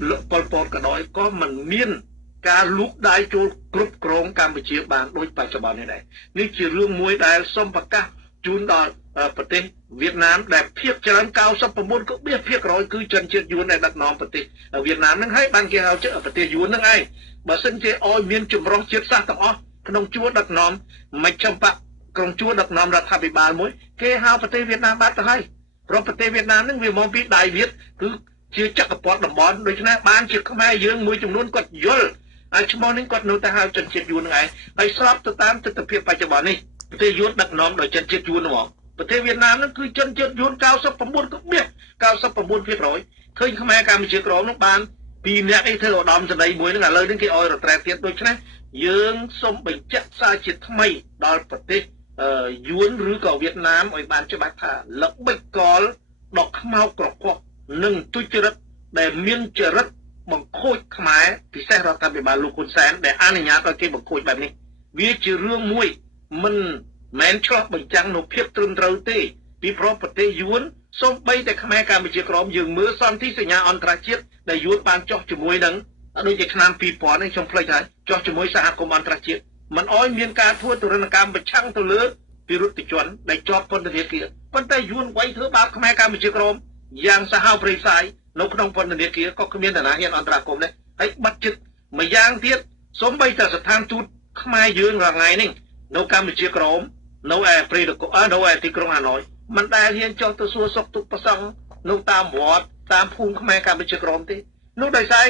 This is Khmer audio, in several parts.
ប៉ុលពតក៏ដោយក៏មិនមានការលូកដៃចូលគ្រប់គ្រងកម្ពុជាបានដូចបច្ចុប្បន្ននេះដែរនេះជារឿងមួយដែលសូមប្រកាសជូនដល់ប្រទេសវៀតណាមដែលភាគច្រើន99%គឺជនជាតិយួនដែលដឹកនាំប្រទេសវៀតណាមហ្នឹងហើយបានគេហៅប្រទេសយួនហ្នឹងឯងបើសិនជាឲ្យមានចម្រុះជាតិសាសន៍ទាំងអស់ក្នុងជួរដឹកនាំមិនចំបាក់ក្នុងជួរដឹកនាំរដ្ឋាភិបាលមួយគេហៅប្រទេសវៀតណាមបាត់ទៅហើយព្រោះប្រទេសវៀតណាមហ្នឹងវាមកពីដៃវៀតគឺជាចក្រពត្តិតំបន់ដូច្នេះបានជាខ្មែរយើងមួយចំនួនគាត់យល់ហើយឈ្មោះនេះគាត់នៅតែហៅជនជាតិយួនហ្នឹងឯងហើយស្របទៅតាមទស្សនវិជ្ជាបច្ចុប្បន្ននេះប្រទេសយួនដឹកនាំដោយជនជាតិយួនហ្មងប្រទេសវៀតណាមហ្នឹងគឺជនជាតិយួន99%ឃើញខ្មែរកម្ពុជាក្រមហ្នឹងបាន2នាក់ឯងធ្វើឧត្តមសេនីយ៍មួយហ្នឹងឥឡូវនេះគេឲ្យរត្រែតទៀតដូច្នេះយើងសូមបញ្ជាក់សារជាថ្មីដល់ប្រទេសយួនឬក៏វៀតណាមឲ្យបានច្បាស់ថាល្បិចកលដ៏ខ្មោចក្រកកនិងទុច្ចរិតដែលមានចរិតបង្ខូចខ្មែរពិសេសរដ្ឋាភិបាលលោកហ៊ុនសែនដែលអនុញ្ញាតឲ្យគេបង្ខូចបែបនេះវាជារឿងមួយមិនមែនឆ្លោះបញ្ចាំងនូវភាពត្រឹមត្រូវទេពីព្រោះប្រទេសយួនសូម្បីតែខ្មែរកម្ពុជាក្រមយើងមើលសន្ធិសញ្ញាអន្តរជាតិដែលយួនបានចុះជាមួយនឹងដូចជាឆ្នាំ2000នេះខ្ញុំភ្លេចហើយចុះជាមួយសហគមន៍អន្តរជាតិមិនអោយមានការធ្វើទរណកម្មប្រឆាំងទៅលើវិរុទ្ធជនដែលជាប់ពន្ធនាគារប៉ុន្តែយួនវាយធ្វើបាបខ្មែរកម្ពុជាក្រមយ៉ាងសាហាវព្រៃផ្សាយនៅក្នុងពន្ធនាគារក៏គ្មានតាណាហ៊ានអន្តរាគមន៍ដែរហើយបាត់ចិត្តម្យ៉ាងទៀតសូម្បីតែស្ថានទូតខ្មែរយើងរាល់ថ្ងៃនេះនៅកម្ពុជាក្រមនៅឯព្រៃនគរនៅឯទីក្រុងហាណូយមិនដែលហ៊ានចុះទៅសួរសុខទុក្ខប្រសង់នៅតាមវត្តតាមភូមិខ្មែរកម្ពុជាក្រមទេនោះដោយសា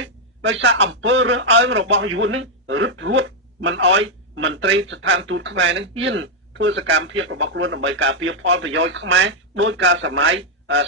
រអំពើរើសអើងរបស់យួននេះរឹតរួតមិនអោយមន្ត្រីស្ថានទូតខ្មែរនេះហ៊ានធ្វើសកម្មភាពរបស់ខ្លួនដើម្បីការពារផលប្រយោជន៍ខ្មែរដោយការសម័យ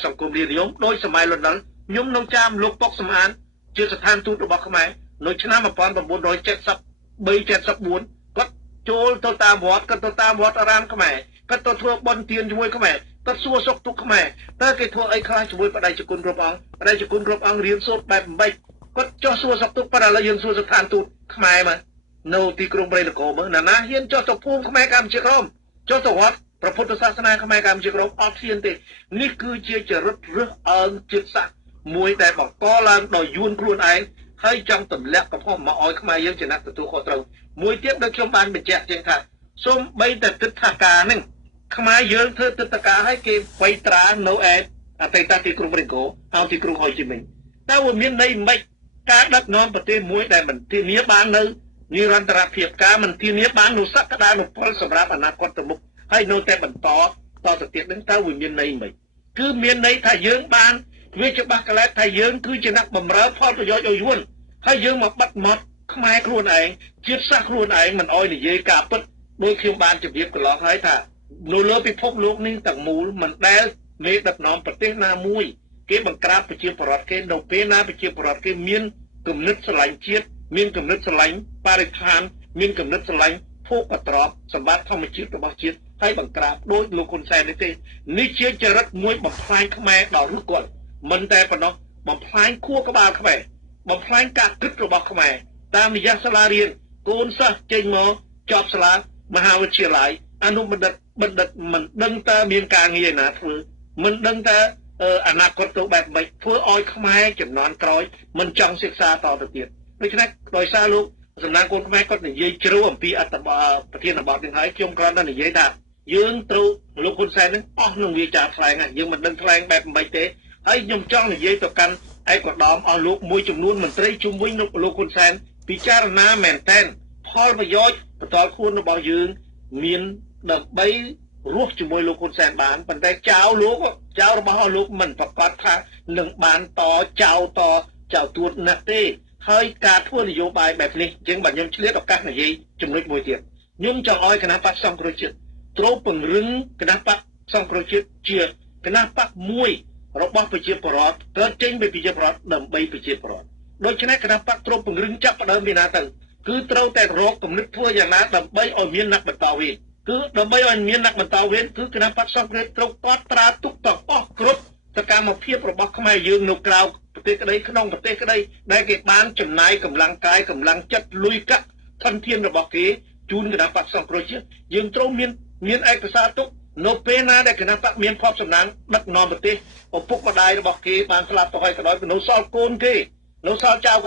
សង្គមរាស្ត្រនិយមដោយសម័យលន់នល់ខ្ញុំនៅចាំលោកប៉ុកសំអានជាស្ថានទូតរបស់ខ្មែរនៅឆ្នាំ1973-74គាត់ចូលទៅតាមវត្តគាត់ទៅតាមវត្តអារាមខ្មែរគាត់ទៅធ្វើបុណ្យទានជាមួយខ្មែរគាត់សួរសុខទុក្ខខ្មែរតើគេធ្វើអីខ្លះជាមួយបដិជគុណគ្រប់អង្គបដិជគុណគ្រប់អង្គរៀនសូត្របែបម៉េចគាត់ចោះសួរសុខទុក្ខប៉ុន្តែឥឡូវយើងសួរស្ថានទូតខ្មែរមកនៅទីក្រុងព្រៃនគរមើលណាហ៊ានចុះទៅភូមិខ្មែរកម្ពុជាក្រមចុះទៅវត្តព្រះពុទ្ធសាសនាខ្មែរកម្ពុជាក្រមអត់ហ៊ានទេនេះគឺជាចរិតរើសអើងជាតិសាសន៍មួយដែលបង្កឡើងដោយយួនខ្លួនឯងហើយចង់ទម្លាក់កំហុសមកឲ្យខ្មែរយើងជាអ្នកទទួលខុសត្រូវមួយទៀតដែលខ្ញុំបានបញ្ជាក់ជាងថាសូម្បីតែទិដ្ឋាការហ្នឹងខ្មែរយើងធ្វើទិដ្ឋាការឲ្យគេបៃត្រានៅឯអតីតទីក្រុងព្រៃនគរហើយទីក្រុងហូជីមិញតើវាមានន័យម៉េចការដឹកនាំប្រទេសមួយដែលមិនធានាបាននៅនិរន្តរភាពការមិនធានាបាននូវសក្តានុពលសម្រាប់អនាគតទៅមុខហើយនៅតែបន្តទៅទៀតនឹងតើវាមានន័យម៉េចគឺមានន័យថាយើងបានវាច្បាស់កលែតថាយើងគឺជាអ្នកបម្រើផលប្រយោជន៍ឲ្យយួនហើយយើងមកបាត់មាត់ខ្មែរខ្លួនឯងជាតិសាសន៍ខ្លួនឯងមិនអោយនិយាយការពិតដោយខ្ញុំបានជម្រាបកន្លងហើយថានៅលើពិភពលោកនេះទាំងមូលមិនដែលមេដឹកនាំប្រទេសណាមួយគេបង្ក្រាបប្រជាពលរដ្ឋគេនៅពេលណាប្រជាពលរដ្ឋគេមានគំនិតស្រឡាញ់ជាតិមានគំនិតស្រឡាញ់បរិស្ថានមានគំនិតស្រឡាញ់ភោគទ្រព្យសម្បត្តិធម្មជាតិរបស់ជាតិហើយបង្ក្រាបដោយលោកហ៊ុនសែននេះទេនេះជាចរិតមួយបំផ្លាញខ្មែរដល់ឫសគល់មិនតែប៉ុណ្ណោះបំផ្លាញខួរក្បាលខ្មែរបំផ្លាញការគិតរបស់ខ្មែរតាមរយៈសាលារៀនកូនសិស្សចេញមកចប់សាលាមហាវិទ្យាល័យអនុបណ្ឌិតមិនដឹងតើមានការងារណាធ្វើមិនដឹងតើអនាគតទៅបែបម៉េចធ្វើឲ្យខ្មែរចំនួនក្រោយមិនចង់សិក្សាតទៅទៀតដូច្នេះដោយសារលោកសំណាងកូនខ្មែរគាត់និយាយជ្រៅអំពីអត្តប្រធានបទនេះហើយខ្ញុំគ្រាន់តែនិយាយថាយើងត្រូវលោកហ៊ុនសែននឹងអស់នឹងវាចាថ្លែងហើយយើងមិនដឹងថ្លែងបែបម៉េចទេហើយខ្ញុំចង់និយាយទៅកាន់ឯកឧត្តមអស់លោកមួយចំនួនមន្ត្រីជុំវិញលោកហ៊ុនសែនពិចារណាមែនតែនផលប្រយោជន៍បន្តខ្លួនរបស់យើងមានដើម្បីរស់ជាមួយលោកហ៊ុនសែនបានប៉ុន្តែចៅរបស់លោកមិនប្រកាសថានឹងបានតចៅទួតណាស់ទេហើយការធ្វើនយោបាយបែបនេះជាងបើខ្ញុំឆ្លៀតឱកាសនិយាយចំណុចមួយទៀតខ្ញុំចង់ឲ្យគណៈបកសង្គ្រោះជាតិត្រូវពង្រឹងគណៈបកសង្គ្រោះជាតិជាគណៈបកមួយរបស់ប្រជាពលរដ្ឋកើតចេញពីប្រជាពលរដ្ឋដើម្បីប្រជាពលរដ្ឋដូច្នេះគណៈបកត្រូវពង្រឹងចាប់ផ្ដើមពីណាទៅគឺត្រូវតែរកគំនិតធ្វើយ៉ាងណាដើម្បីឲ្យមានអ្នកបន្តវេនគឺដើម្បីឲ្យមានអ្នកបន្តវេនគឺគណៈបកសង្គ្រោះត្រូវកត់ត្រាទុកទាំងអស់គ្រប់សកម្មភាពរបស់ខ្មែរយើងនៅក្រៅប្រទេសក្តីក្នុងប្រទេសក្តីដែលគេបានចំណាយកម្លាំងកាយកម្លាំងចិត្តលុយកាក់ធនធានរបស់គេជូនគណៈបកសង្គ្រោះជាតិយើងត្រូវមានឯកសារទុកនៅពេលណាដែលគណៈបកមានភ័ព្វសំណាងដឹកនាំប្រទេសឪពុកម្ដាយរបស់គេបានស្លាប់ទៅហើយក៏ដោយនៅសល់កូនគេ លោកសល់ចៅក៏